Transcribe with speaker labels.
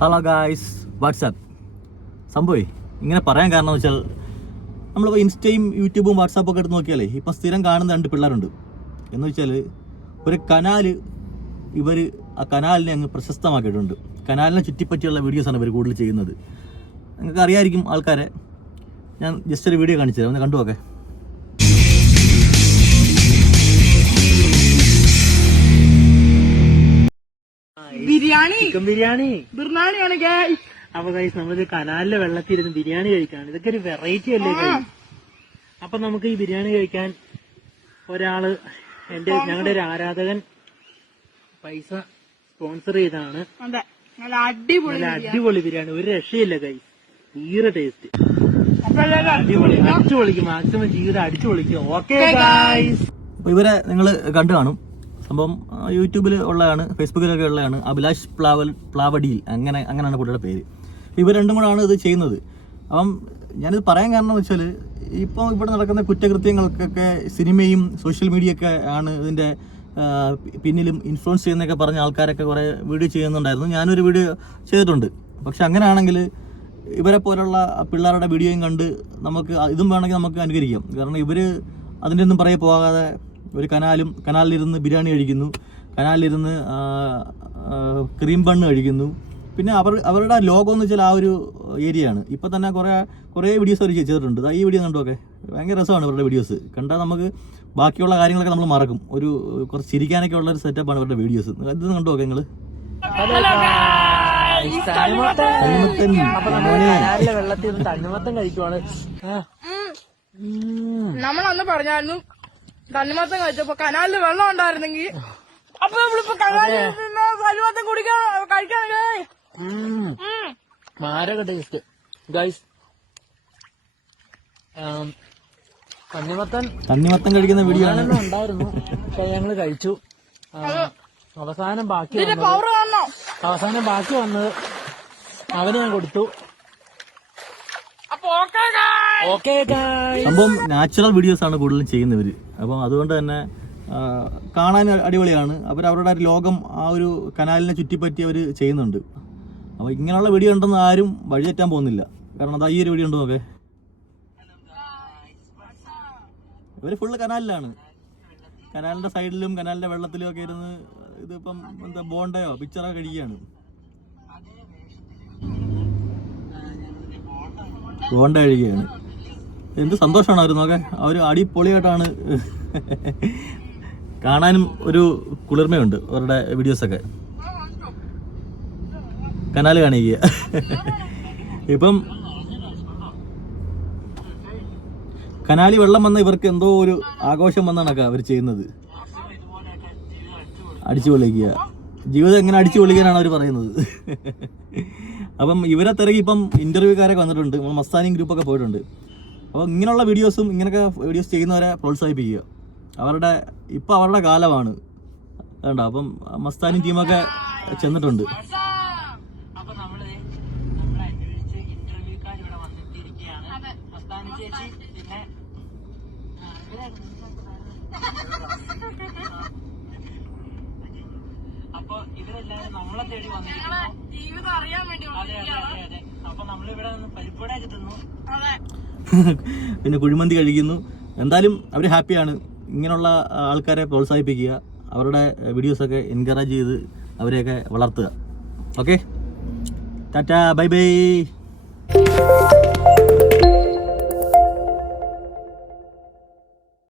Speaker 1: Hello guys WhatsApp സംഭവേ ഇങ്ങനെ പറയാൻ കാരണം വെച്ചാൽ നമ്മളിപ്പോൾ ഇൻസ്റ്റയും യൂട്യൂബും വാട്സാപ്പൊക്കെ എടുത്ത് നോക്കിയാലേ ഇപ്പം സ്ഥിരം കാണുന്ന രണ്ട് പിള്ളേരുണ്ട്. എന്ന് വെച്ചാൽ ഒരു കനാല് ഇവർ ആ കനാലിനെ അങ്ങ് പ്രശസ്തമാക്കിയിട്ടുണ്ട്. കനാലിനെ ചുറ്റിപ്പറ്റിയുള്ള വീഡിയോസാണ് ഇവർ കൂടുതൽ ചെയ്യുന്നത്. നിങ്ങൾക്ക് അറിയായിരിക്കും ആൾക്കാരെ. ഞാൻ ജസ്റ്റ് ഒരു വീഡിയോ കാണിച്ചു തരാം ഒന്ന് കണ്ടു നോക്കെ.
Speaker 2: ബിരിയാണി.
Speaker 3: ചിക്കൻ ബിരിയാണി.
Speaker 2: ബിർണാണിയാണ് ഗായ്
Speaker 3: അപ്പൊ കൈസ് നമ്മൾ കനാലിലെ വെള്ളത്തിരുന്ന് ബിരിയാണി കഴിക്കാണ്. ഇതൊക്കെ ഒരു വെറൈറ്റി അല്ലേ? അപ്പൊ നമുക്ക് ഈ ബിരിയാണി കഴിക്കാൻ ഒരാൾ എന്റെ ഞങ്ങളുടെ ഒരു ആരാധകൻ പൈസ സ്പോൺസർ ചെയ്താണ്
Speaker 2: നല്ല അടിപൊളി
Speaker 3: അടിപൊളി ബിരിയാണി. ഒരു രക്ഷയില്ല ഗൈസ് തീര ടേസ്റ്റ് അടിപൊളി. അടിച്ചു പൊളിക്കും. മാക്സിമം ജീവിതം അടിച്ചു പൊളിക്കും. ഓക്കെ ഗൈസ്
Speaker 1: അപ്പോൾ ഇവരെ നിങ്ങൾ കണ്ടു കാണും. സംഭവം യൂട്യൂബിൽ ഉള്ളതാണ് ഫേസ്ബുക്കിലൊക്കെ ഉള്ളതാണ് അഭിലാഷ് പ്ലാവൽ പ്ലാവടിയിൽ. അങ്ങനെ അങ്ങനെയാണ് പുള്ളിയുടെ പേര്. ഇവർ രണ്ടും കൂടാണ് ഇത് ചെയ്യുന്നത്. അപ്പം ഞാനിത് പറയാൻ കാരണം എന്ന് വെച്ചാൽ ഇപ്പോൾ ഇവിടെ നടക്കുന്ന കുറ്റകൃത്യങ്ങൾക്കൊക്കെ സിനിമയും സോഷ്യൽ മീഡിയ ഒക്കെ ആണ് ഇതിന്റെ പിന്നിലും ഇൻഫ്ലുവൻസ് ചെയ്യുന്നൊക്കെ പറഞ്ഞ ആൾക്കാരൊക്കെ കുറേ വീഡിയോ ചെയ്യുന്നുണ്ടായിരുന്നു. ഞാനൊരു വീഡിയോ ചെയ്തിട്ടുണ്ട്. പക്ഷെ അങ്ങനെയാണെങ്കിൽ ഇവരെ പോലുള്ള പിള്ളേരുടെ വീഡിയോയും കണ്ട് നമുക്ക് ഇതും വേണമെങ്കിൽ നമുക്ക് അനുകരിക്കാം. കാരണം ഇവർ അതിന്റെ ഒന്നും പറയെ പോകാതെ ഒരു കനാലും കനാലിലിരുന്ന് ബിരിയാണി കഴിക്കുന്നു. കനാലിലിരുന്ന് ക്രീം ബണ്ണ് കഴിക്കുന്നു. പിന്നെ അവർ അവരുടെ ലോകം എന്ന് വെച്ചാൽ ആ ഒരു ഏരിയയാണ് ഇപ്പം തന്നെ കുറേ കുറേ വീഡിയോസ് അവർ ചെയ്തിട്ടുണ്ട്. ദാ ഈ വീഡിയോ കണ്ടോക്കെ ഭയങ്കര രസമാണ് ഇവരുടെ വീഡിയോസ് കണ്ടാൽ നമുക്ക് ബാക്കിയുള്ള കാര്യങ്ങളൊക്കെ നമ്മൾ മറക്കും. ഒരു കുറച്ച് ചിരിക്കാനൊക്കെ ഉള്ള ഒരു സെറ്റപ്പാണ് ഇവരുടെ വീഡിയോസ് ഇത് കണ്ടോക്കെ നിങ്ങൾ
Speaker 3: വെള്ളത്തിൽ തണ്ണിമത്തം കഴിക്കുവാണ്.
Speaker 2: അന്ന് പറഞ്ഞായിരുന്നു തണ്ണിമത്തം കഴിച്ചപ്പോ കനാലിൽ വെള്ളം ഉണ്ടായിരുന്നെങ്കിൽ അപ്പൊ നമ്മളിപ്പോ കനാലിൽ നിന്ന് തണ്ണിമത്തം കുടിക്കാൻ കഴിക്കാണെങ്കിൽ.
Speaker 3: മാരക ടേസ്റ്റ് ഗൈസ് തണ്ണിമത്തൻ
Speaker 1: തണ്ണിമത്തം കഴിക്കുന്ന വീഡിയോ
Speaker 3: ഉണ്ടായിരുന്നു. പക്ഷെ ഞങ്ങൾ കഴിച്ചു. അവസാനം ബാക്കി അവസാനം ബാക്കി വന്നത് അവന് ഞാൻ കൊടുത്തു
Speaker 2: അപ്പൊ ഓക്കെ
Speaker 3: ഓക്കെ ഗൈസ്
Speaker 1: സംഭവം നാച്ചുറൽ വീഡിയോസ് ആണ് കൂടുതലും ചെയ്യുന്നവർ അപ്പം അതുകൊണ്ട് തന്നെ കാണാൻ അടിപൊളിയാണ്. അവർ അവരുടെ ഒരു ലോകം ആ ഒരു കനാലിനെ ചുറ്റിപ്പറ്റി അവർ ചെയ്യുന്നുണ്ട്. അപ്പോൾ ഇങ്ങനെയുള്ള വീഡിയോ ഉണ്ടെന്ന് ആരും വഴിതെറ്റാൻ പോകുന്നില്ല. കാരണം അതാ ഈ ഒരു വീഡിയോ ഉണ്ട് നോക്കേ. ഇവർ ഫുള്ള് കനാലിലാണ്. കനാലിന്റെ സൈഡിലും കനാലിന്റെ വെള്ളത്തിലും ഒക്കെ ഇരുന്ന് ഇതിപ്പം എന്താ ബോണ്ടയോ പിക്ചറോ കഴിക്കുകയാണ്. ബോണ്ട കഴിക്കുകയാണ്. എന്ത് സന്തോഷമാണ് അവർ നോക്കാൻ അവർ അടിപൊളിയായിട്ടാണ് കാണാനും ഒരു കുളിർമയുണ്ട് അവരുടെ വീഡിയോസൊക്കെ. കനാൽ കാണിക്കുക. ഇപ്പം കനാലി വെള്ളം വന്ന ഇവർക്ക് എന്തോ ഒരു ആഘോഷം വന്നാണൊക്കെ അവർ ചെയ്യുന്നത്. അടിച്ചു പൊളിക്കുക. ജീവിതം എങ്ങനെ അടിച്ചു പൊളിക്കാനാണ് അവർ പറയുന്നത്. അപ്പം ഇവരെ തിരക്കി ഇപ്പം ഇന്റർവ്യൂക്കാരൊക്കെ വന്നിട്ടുണ്ട്. നമ്മൾ മസ്താനിയും ഗ്രൂപ്പൊക്കെ പോയിട്ടുണ്ട്. അപ്പോൾ ഇങ്ങനെയുള്ള വീഡിയോസും ഇങ്ങനെയൊക്കെ വീഡിയോസ് ചെയ്യുന്നവരെ പ്രോത്സാഹിപ്പിക്കുക. അവരുടെ ഇപ്പം അവരുടെ കാലമാണ്. വേണ്ട അപ്പം മസ്താനും ടീമൊക്കെ ചെന്നിട്ടുണ്ട്.
Speaker 3: അപ്പൊ. ഇവരെല്ലാരും നമ്മളെ തേടി വന്നിരിക്കുന്നു.
Speaker 2: ജീവിതം അറിയാൻ വേണ്ടി
Speaker 3: അതെ അതെ അതെ. അതെ അപ്പൊ നമ്മളിവിടെ നിന്ന് പരിപ്പൂടൊക്കെ തിന്നു.
Speaker 2: അതെ.
Speaker 1: പിന്നെ കുഴിമന്തി കഴിക്കുന്നു. എന്തായാലും അവർ ഹാപ്പിയാണ്. ഇങ്ങനെയുള്ള ആൾക്കാരെ പ്രോത്സാഹിപ്പിക്കുക. അവരുടെ വീഡിയോസൊക്കെ എൻകറേജ് ചെയ്ത് അവരെയൊക്കെ വളർത്തുക. Okay tata bye bye.